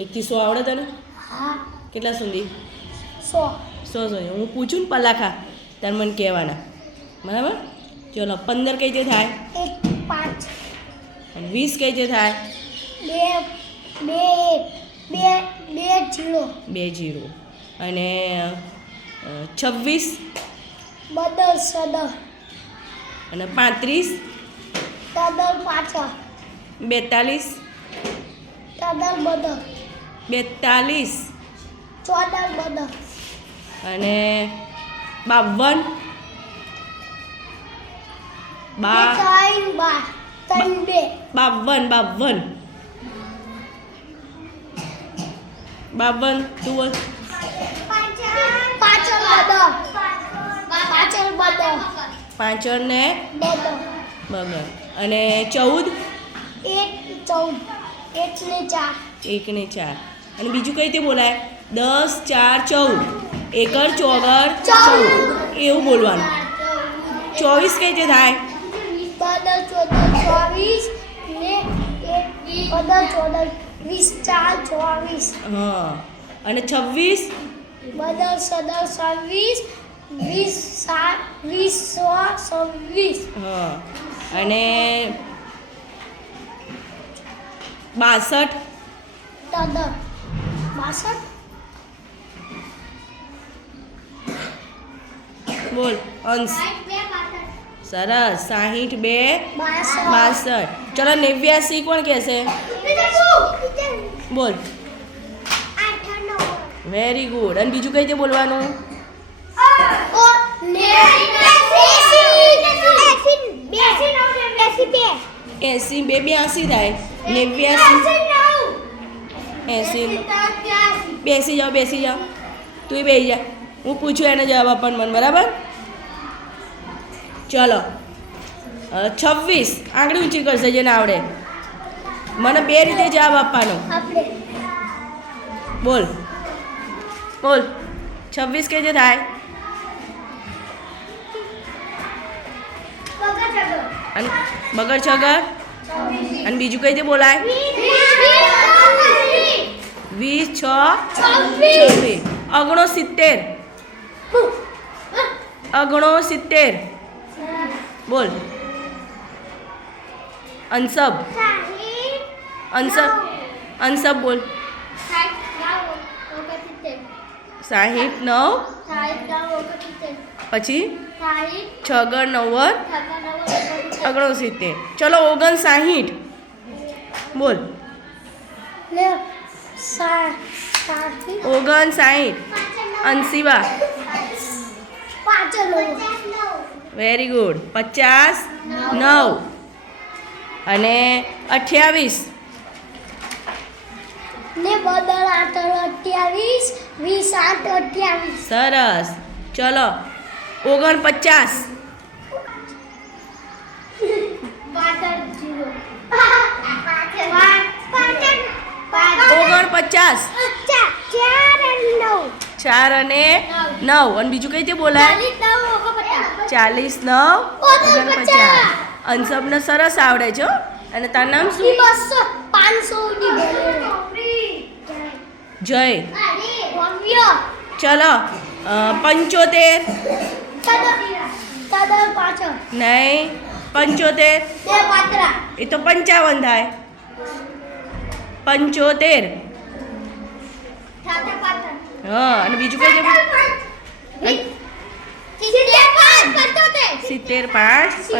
1 થી 100 આવડે તને? હા. કેટલા સુધી? 100. 100 સુધી. હું પૂછું ને પલાખા ત્યારે મને કહેવાના, બરાબર? ચલો 15 કઈ રીતે થાય? 1 5. અને 20 કઈ રીતે થાય? 2 0. 2 0. અને 26 બદલ સદલ. અને 35 તદલ પાછળ. 42 તદલ બદલ. 42 ચોદલ બદલ. અને 52 ત્રણ બાર. 3 2. 52 તું બોલ. પાછળ બદલ. પાછળ બદલ. પાછળ ને બદલ. બગર. અને 14 1 14. 1 ને 4. 1 ને 4. અને બીજું કઈ રીતે બોલાય? 10 4 14. એકર ચોગર 14 એવું બોલવાનું. 24 કઈ રીતે થાય? બદલ 24 ને 1 બદલ 20 4 24. હા. અને 26 બદલ સદલ 26 20 7 20 26. હા. અને 62 તદલ 62. બોલ. અંશ. સરસ. 62 62. ચલો 89 કોણ કહેશે? બોલ. Very good. અને બીજું કઈ રીતે બોલવાનું? 80 2 82 થાય. 89 80. બેસી જાઓ. તું બેસી જા. હું પૂછું એને જવાબ આપવાનો મને, બરાબર? ચલો 26 આંગળી ઊંચી કરશે જેને આવડે. મને 2 રીતે જવાબ આપવાનો. બોલ 26 કઈ રીતે થાય? અને બગર છગર. અને બીજું કઈ રીતે બોલાય? 20 6 26. 69 બોલ. અંસબ બોલ. 60 9 પછી 6 9 69. ચલો 59 બોલ. 59 અંશીબા. Very good. 50 9 અને 28 ને બદલ 8 28 20 8 28. સરસ. ચલો 49 4 અને 9. અને બીજું કઈ રીતે બોલાય? 40 9 49. અંશબને સરસ આવડે છે. અને તારું નામ શું? 500 જય. ચલો 75 નહીં 75 એ તો 55 થાય. 75 હા. અને બીજું કઈ રીતે? 70 5